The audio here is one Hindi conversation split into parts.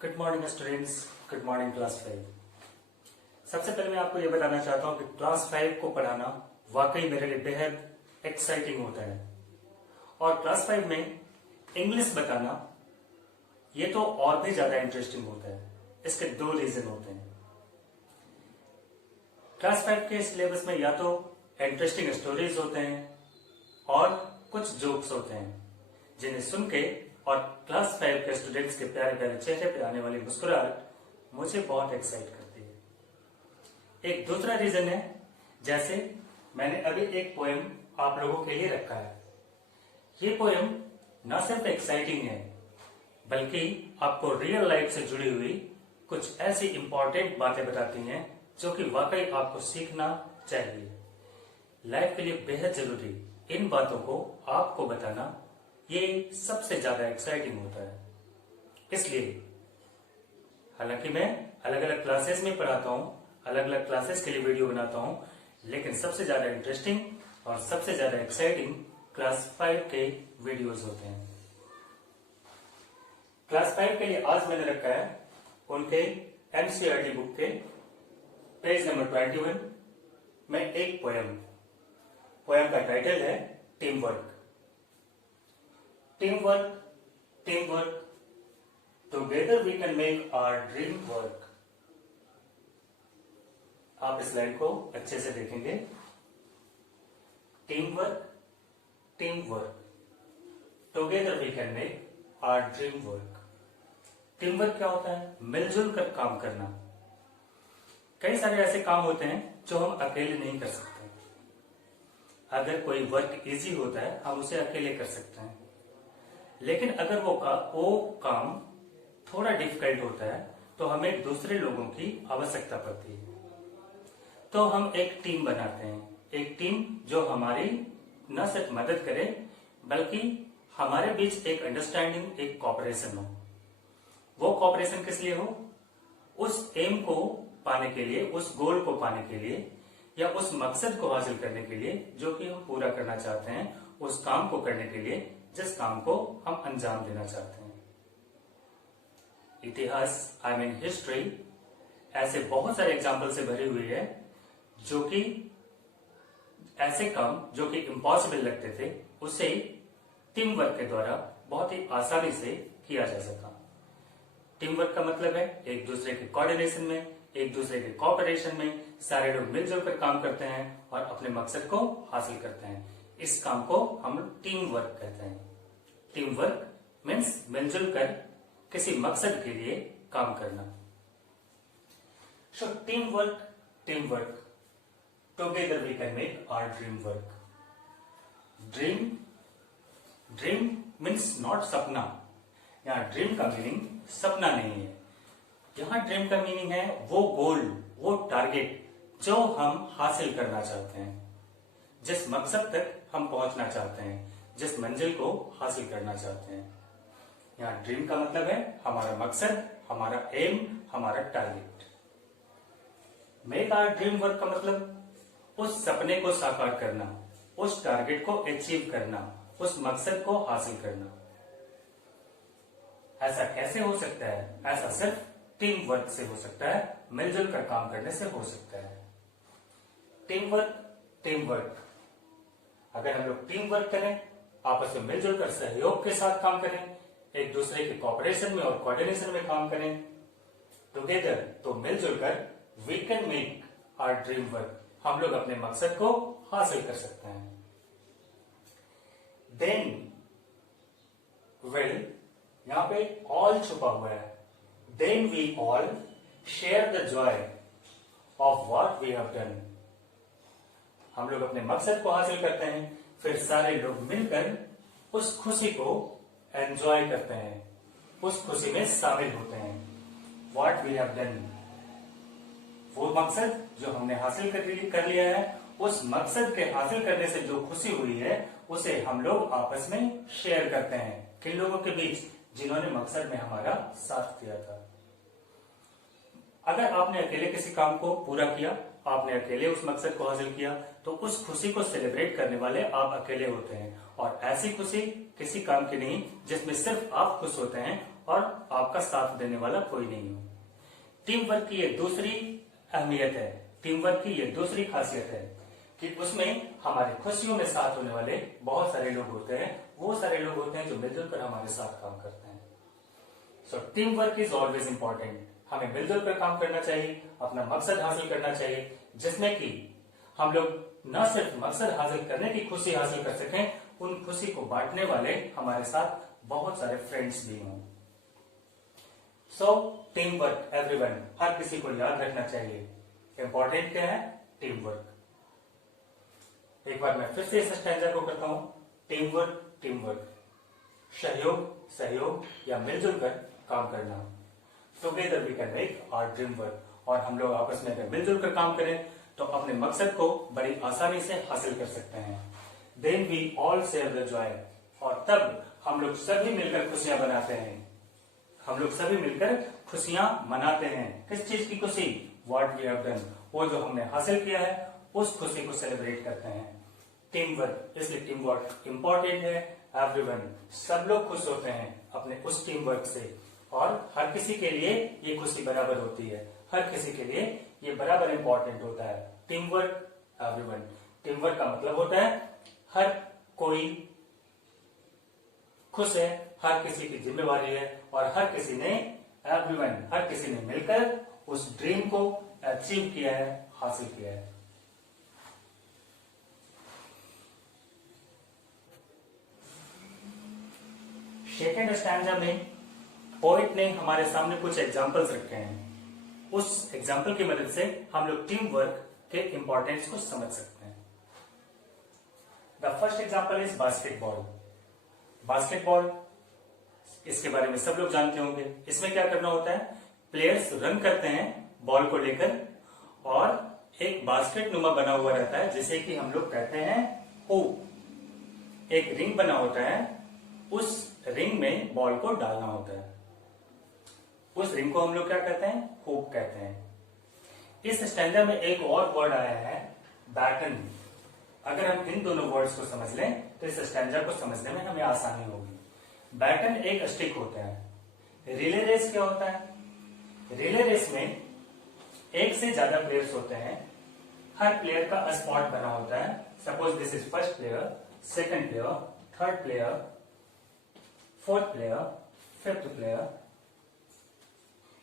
Good morning students, good morning class 5। सबसे पहले मैं आपको यह बताना चाहता हूं कि क्लास 5 को पढ़ाना वाकई मेरे लिए बेहद एक्साइटिंग होता है। और क्लास 5 में इंग्लिश बताना ये तो और भी ज्यादा इंटरेस्टिंग होता है। इसके दो रीजन होते हैं। क्लास 5 के सिलेबस में या तो इंटरेस्टिंग स्टोरीज होते हैं और कुछ जोक्स होते हैं जिन्हें सुन के और क्लास 5 के स्टूडेंट्स के प्यारे प्यारे चेहरे पे आने वाली मुस्कुराहट मुझे बहुत एक्साइट करती है। एक दूसरा रीजन है, जैसे मैंने अभी एक पोएम आप लोगों के लिए रखा है। ये पोएम न सिर्फ एक्साइटिंग है बल्कि आपको रियल लाइफ से जुड़ी हुई कुछ ऐसी इंपॉर्टेंट बातें बताती हैं जो कि वाकई आपको सीखना चाहिए। लाइफ के लिए बेहद जरूरी इन बातों को आपको बताना ये सबसे ज्यादा एक्साइटिंग होता है। इसलिए हालांकि मैं अलग अलग क्लासेस में पढ़ाता हूं, अलग अलग क्लासेस के लिए वीडियो बनाता हूं, लेकिन सबसे ज्यादा इंटरेस्टिंग और सबसे ज्यादा एक्साइटिंग क्लास 5 के वीडियोस होते हैं। क्लास 5 के लिए आज मैंने रखा है उनके एनसीईआरटी बुक के पेज नंबर 21 में एक पोएम का टाइटल है teamwork. Teamwork, together we can make our dream work. आप इस लाइन को अच्छे से देखेंगे। Teamwork, together we can make our dream work. Teamwork क्या होता है? मिलजुल कर काम करना। कई सारे ऐसे काम होते हैं जो हम अकेले नहीं कर सकते। अगर कोई वर्क इजी होता है हम उसे अकेले कर सकते हैं, लेकिन अगर वो काम थोड़ा डिफिकल्ट होता है तो हमें दूसरे लोगों की आवश्यकता पड़ती है। तो हम एक टीम बनाते हैं, एक टीम जो हमारी न सिर्फ मदद करे बल्कि हमारे बीच एक अंडरस्टैंडिंग, एक कॉपरेशन हो। वो कॉपरेशन किस लिए हो? उस एम को पाने के लिए, उस गोल को पाने के लिए या उस मकसद को हासिल करने के लिए जो कि हम पूरा करना चाहते हैं, उस काम को करने के लिए जिस काम को हम अंजाम देना चाहते हैं। इतिहास आई मीन हिस्ट्री ऐसे बहुत सारे एग्जाम्पल से भरी हुई है जो कि ऐसे काम जो कि इम्पॉसिबल लगते थे उसे टीम वर्क के द्वारा बहुत ही आसानी से किया जा सका। टीम वर्क का मतलब है एक दूसरे के कोऑर्डिनेशन में, एक दूसरे के कोऑपरेशन में सारे लोग मिलजुल कर काम करते हैं और अपने मकसद को हासिल करते हैं। इस काम को हम टीम वर्क कहते हैं। टीम वर्क मीन्स मिलजुल कर किसी मकसद के लिए काम करना। So teamwork, together we can make our dream work. Dream means not सपना। यहाँ ड्रीम का मीनिंग सपना नहीं है। यहाँ ड्रीम का मीनिंग है वो गोल, वो टारगेट जो हम हासिल करना चाहते हैं, जिस मकसद तक हम पहुंचना चाहते हैं, जिस मंजिल को हासिल करना चाहते हैं। यहाँ ड्रीम का मतलब है हमारा मकसद, हमारा एम, हमारा target. Make our dream work का मतलब उस सपने को साकार करना, उस टारगेट को अचीव करना, उस मकसद को हासिल करना। ऐसा कैसे हो सकता है? ऐसा सिर्फ टीम वर्क से हो सकता है, मिलजुल कर काम करने से हो सकता है। टीम वर्क, अगर हम लोग टीम वर्क करें, आपस में मिलजुल कर सहयोग के साथ काम करें, एक दूसरे के कोऑपरेशन में और कोऑर्डिनेशन में काम करें, टुगेदर तो मिलजुल कर we can make our dream work, हम लोग अपने मकसद को हासिल कर सकते हैं। देन वेल, यहां पे ऑल छुपा हुआ है। Then we all share the joy of what we have done. हम लोग अपने मकसद को हासिल करते हैं, फिर सारे लोग मिलकर उस खुशी को एंजॉय करते हैं, उस खुशी में शामिल होते हैं। व्हाट वी हैव डन, वो मकसद जो हमने हासिल कर लिया है, उस मकसद के हासिल करने से जो खुशी हुई है उसे हम लोग आपस में शेयर करते हैं। किन लोगों के बीच? जिन्होंने मकसद में हमारा साथ दिया था। अगर आपने अकेले किसी काम को पूरा किया, आपने अकेले उस मकसद को हासिल किया, तो उस खुशी को सेलिब्रेट करने वाले आप अकेले होते हैं और ऐसी खुशी किसी काम की नहीं जिसमें सिर्फ आप खुश होते हैं और आपका साथ देने वाला कोई नहीं हो। टीम वर्क की ये दूसरी अहमियत है, टीम वर्क की ये दूसरी खासियत है कि उसमें हमारी खुशियों में साथ होने वाले बहुत सारे लोग होते हैं, वो सारे लोग होते हैं जो मिलजुल कर हमारे साथ काम करते हैं। So team work is always important. हमें मिलजुल कर काम करना चाहिए, अपना मकसद हासिल करना चाहिए, जिसमें कि हम लोग न सिर्फ मकसद हासिल करने की खुशी हासिल कर सकें, उन खुशी को बांटने वाले हमारे साथ बहुत सारे फ्रेंड्स भी हों। सो टीम वर्क एवरीवन, हर किसी को याद रखना चाहिए। इंपॉर्टेंट क्या है? Team work. एक बार मैं फिर से इस स्टैंजा को करता हूं, टीम वर्क, टीम वर्क, सहयोग, सहयोग या मिलजुल कर काम करना। Together we can make our dream work. और हम लोग आपस में अगर मिलजुल कर काम करें तो अपने मकसद को बड़ी आसानी से हासिल कर सकते हैं। Then we all share the joy, और तब हम लोग सभी मिलकर खुशियां बनाते हैं। हम लोग सभी मिलकर खुशियां मनाते हैं। किस चीज की खुशी? व्हाट वी हैव डन, वो जो हमने हासिल किया है उस खुशी को सेलिब्रेट करते हैं। टीम वर्क, इसलिए टीम वर्क इंपॉर्टेंट है। एवरीवन, सब लोग खुश होते हैं अपने उस टीम वर्क से, और हर किसी के लिए ये खुशी बराबर होती है, हर किसी के लिए ये बराबर इंपॉर्टेंट होता है। Team work, everyone. Team work का मतलब होता है हर कोई खुश है, हर किसी की जिम्मेवारी है, और हर किसी ने, एवरीवन, हर किसी ने मिलकर उस ड्रीम को अचीव किया है, हासिल किया है। सेकेंड स्टैंजा में पोएट ने हमारे सामने कुछ एग्जाम्पल्स रखे हैं। उस एग्जाम्पल की मदद से हम लोग टीम वर्क के इंपॉर्टेंस को समझ सकते हैं। The first example is basketball. Basketball, इसके बारे में सब लोग जानते होंगे। इसमें क्या करना होता है? प्लेयर्स रन करते हैं बॉल को लेकर, और एक बास्केट नुमा बना हुआ रहता है जिसे कि हम लोग कहते हैं हूप। एक रिंग बना होता है, उस रिंग में बॉल को डालना होता है। उस रिंग को हम लोग क्या कहते हैं? हूप कहते हैं। इस स्टैंडर्ड में एक और वर्ड आया है, बैटन। अगर हम इन दोनों वर्ड्स को समझ लें तो इस स्टैंडर्ड को समझने में हमें आसानी होगी। बैटन एक स्टिक होता है। रिले रेस क्या होता है? रिले रेस में एक से ज्यादा प्लेयर्स होते हैं। हर प्लेयर का स्पॉट बना होता है। Suppose this is first player, second player, third player, fourth player, fifth player.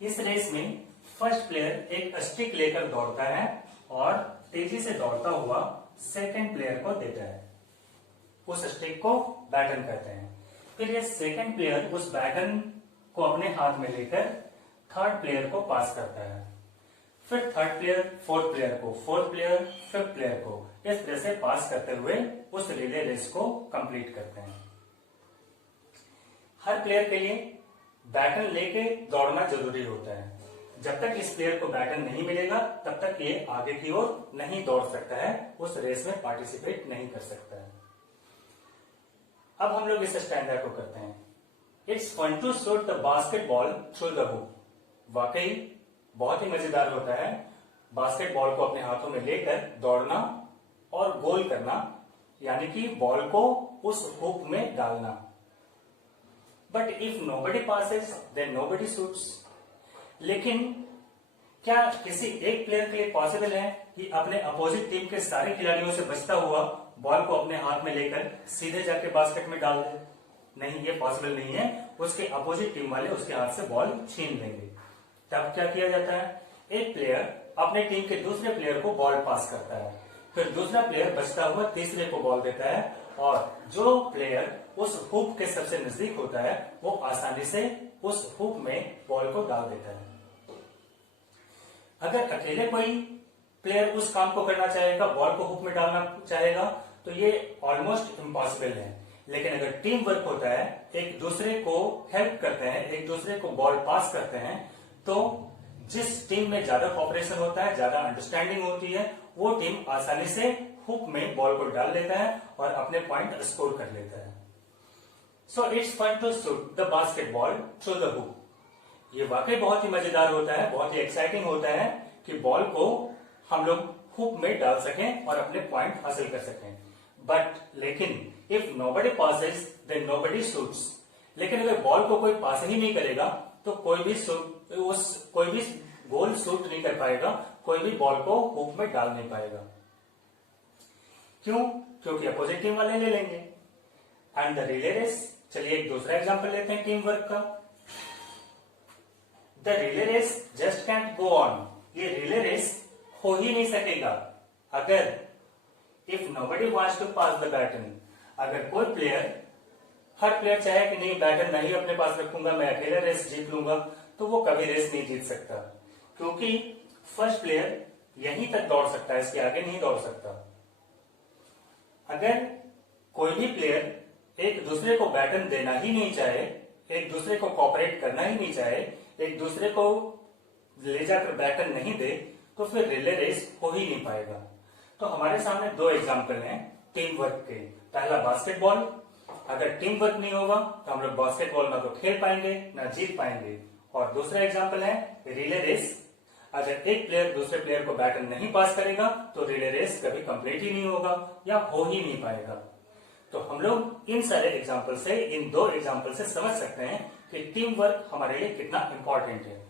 इस रेस में फर्स्ट प्लेयर एक स्टिक लेकर दौड़ता है और तेजी से दौड़ता हुआ सेकंड प्लेयर को देता है। उस स्टिक को बैटन कहते हैं। फिर ये सेकंड प्लेयर उस बैटन को अपने हाथ में लेकर थर्ड प्लेयर को पास करता है। फिर थर्ड प्लेयर फोर्थ प्लेयर को, फोर्थ प्लेयर फिफ्थ प्लेयर को, इस तरह से पास करते हुए उस रिले रेस को कंप्लीट करते हैं। हर प्लेयर के लिए बैटन लेके दौड़ना जरूरी होता है। जब तक इस प्लेयर को बैटन नहीं मिलेगा तब तक ये आगे की ओर नहीं दौड़ सकता है, उस रेस में पार्टिसिपेट नहीं कर सकता है। अब हम लोग इस स्टैंडर्ड को करते हैं। It's fun to shoot the basketball through the hoop. वाकई बहुत ही मजेदार होता है बास्केटबॉल को अपने हाथों में लेकर दौड़ना और गोल करना, यानी कि बॉल को उस हुप में डालना। But if nobody passes then nobody shoots. लेकिन क्या किसी एक प्लेयर के लिए पॉसिबल है कि अपने अपोजिट टीम के सारे खिलाड़ियों से बचता हुआ बॉल को अपने हाथ में लेकर सीधे जाके बास्केट में डाल दे? नहीं, ये पॉसिबल नहीं है। उसके अपोजिट टीम वाले उसके हाथ से बॉल छीन लेंगे। तब क्या किया जाता है? एक प्लेयर अपने टीम के दूसरे प्लेयर को बॉल पास करता है, फिर दूसरा प्लेयर बचता हुआ तीसरे को बॉल देता है, और जो प्लेयर उस हुप के सबसे नजदीक होता है वो आसानी से उस हुप में बॉल को डाल देता है। अगर अकेले कोई प्लेयर उस काम को करना चाहेगा, बॉल को हुप में डालना चाहेगा, तो ये ऑलमोस्ट इम्पॉसिबल है। लेकिन अगर टीम वर्क होता है, एक दूसरे को हेल्प करते हैं, एक दूसरे को बॉल पास करते हैं, तो जिस टीम में ज्यादा कॉपरेशन होता है, ज्यादा अंडरस्टैंडिंग होती है, वो टीम आसानी से हुक में बॉल को डाल लेता है और अपने पॉइंट स्कोर कर लेता है। So it's fun to shoot the basketball through the hoop. ये वाकई बहुत ही मजेदार होता है, बहुत ही एक्साइटिंग होता है कि बॉल को हम लोग हुक में डाल सकें और अपने पॉइंट हासिल कर सकें। बट लेकिन if nobody passes then nobody shoots। लेकिन अगर बॉल को कोई पास ही नहीं करेगा तो कोई भी गोल शूट नहीं कर पाएगा, कोई भी बॉल को हुक में डाल नहीं पाएगा। क्यों? क्योंकि अपोजिट टीम वाले ले लेंगे। एंड द रिले रेस, चलिए एक दूसरा एग्जांपल लेते हैं टीम वर्क का। The relay race just can't go on. ये रिले रेस हो ही नहीं सकेगा अगर if nobody wants to pass the baton. अगर कोई प्लेयर, हर प्लेयर चाहे कि नहीं बैटन नहीं अपने पास रखूंगा, मैं अकेला रेस जीत लूंगा, तो वो कभी रेस नहीं जीत सकता, क्योंकि फर्स्ट प्लेयर यहीं तक दौड़ सकता है, इसके आगे नहीं दौड़ सकता। अगर कोई भी प्लेयर एक दूसरे को बैटन देना ही नहीं चाहे, एक दूसरे को कॉपरेट करना ही नहीं चाहे, एक दूसरे को ले जाकर बैटन नहीं दे, तो फिर रिले रेस हो ही नहीं पाएगा। तो हमारे सामने दो एग्जाम्पल हैं टीम वर्क के। पहला बास्केटबॉल, अगर टीम वर्क नहीं होगा तो हम लोग बास्केटबॉल ना तो खेल पाएंगे ना जीत पाएंगे। और दूसरा एग्जाम्पल है रिले रेस, अगर एक प्लेयर दूसरे प्लेयर को बैटन नहीं पास करेगा तो रिले रेस कभी कंप्लीट ही नहीं होगा या हो ही नहीं पाएगा। तो हम लोग इन सारे एग्जाम्पल से, इन दो एग्जाम्पल से समझ सकते हैं कि टीम वर्क हमारे लिए कितना इंपॉर्टेंट है।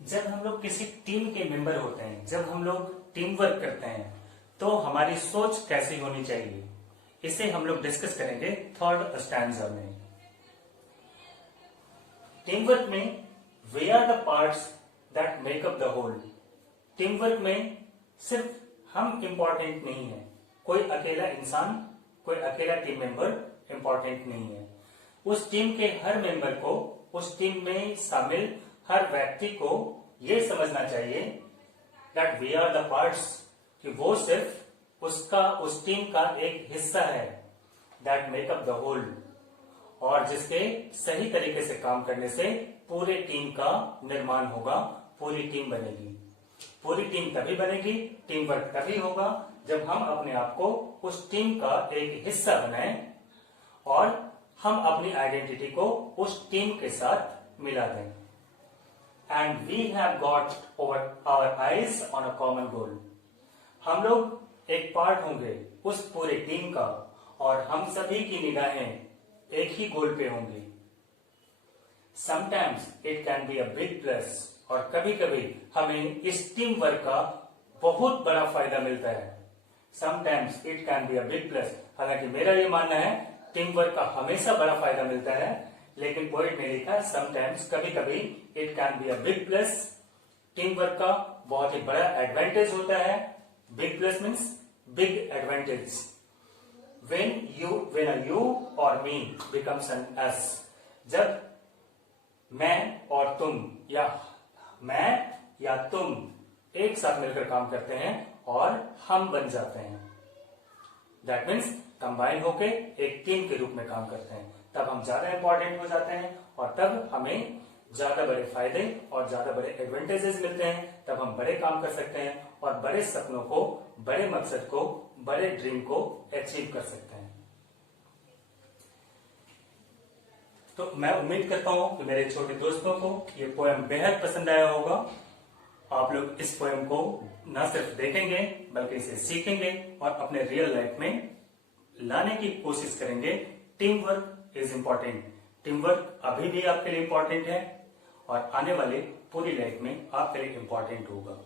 जब हम लोग किसी टीम के मेंबर होते हैं, जब हम लोग टीम वर्क करते हैं, तो हमारी सोच कैसी होनी चाहिए, इसे हम लोग डिस्कस करेंगे थर्ड स्टैंजा में। टीम वर्क में we are the parts that make up the whole. Team work में सिर्फ हम इंपॉर्टेंट नहीं है, कोई अकेला इंसान, कोई अकेला टीम मेंबर इंपॉर्टेंट नहीं है। उस टीम के हर मेंबर को, उस टीम में शामिल हर व्यक्ति को यह समझना चाहिए that we are the parts, कि वो सिर्फ उसका, उस टीम का एक हिस्सा है, that make up the whole, और जिसके सही तरीके से काम करने से पूरे टीम का निर्माण होगा, पूरी टीम बनेगी। पूरी टीम तभी बनेगी, टीम वर्क तभी होगा जब हम अपने आप को उस टीम का एक हिस्सा बनाएं और हम अपनी आइडेंटिटी को उस टीम के साथ मिला दें। And we have got our eyes on a common goal. हम लोग एक पार्ट होंगे उस पूरे टीम का और हम सभी की निगाहें एक ही गोल पे होंगी। Sometimes it can be a big plus, और कभी कभी हमें इस टीम वर्क का बहुत बड़ा फायदा मिलता है। Sometimes it can be a big plus, हालांकि मेरा ये मानना है टीम वर्क का हमेशा बड़ा फायदा मिलता है, लेकिन पोएट ने लिखा समटाइम्स, कभी कभी it can be a big plus. Team work का बहुत ही बड़ा एडवांटेज होता है। Big plus means big advantage. when a you or me becomes an us, जब मैं और तुम या मैं या तुम एक साथ मिलकर काम करते हैं और हम बन जाते हैं, दैट मीन्स कंबाइन होके एक टीम के रूप में काम करते हैं, तब हम ज्यादा इंपॉर्टेंट हो जाते हैं और तब हमें ज्यादा बड़े फायदे और ज्यादा बड़े एडवांटेजेस मिलते हैं। तब हम बड़े काम कर सकते हैं और बड़े सपनों को, बड़े मकसद को, बड़े ड्रीम को अचीव कर सकते हैं। तो मैं उम्मीद करता हूं कि मेरे छोटे दोस्तों को ये पोएम बेहद पसंद आया होगा। आप लोग इस पोएम को न सिर्फ देखेंगे बल्कि इसे सीखेंगे और अपने रियल लाइफ में लाने की कोशिश करेंगे। Team work is important. Team work अभी भी आपके लिए इंपॉर्टेंट है और आने वाले पूरी लाइफ में आपके लिए इंपॉर्टेंट होगा।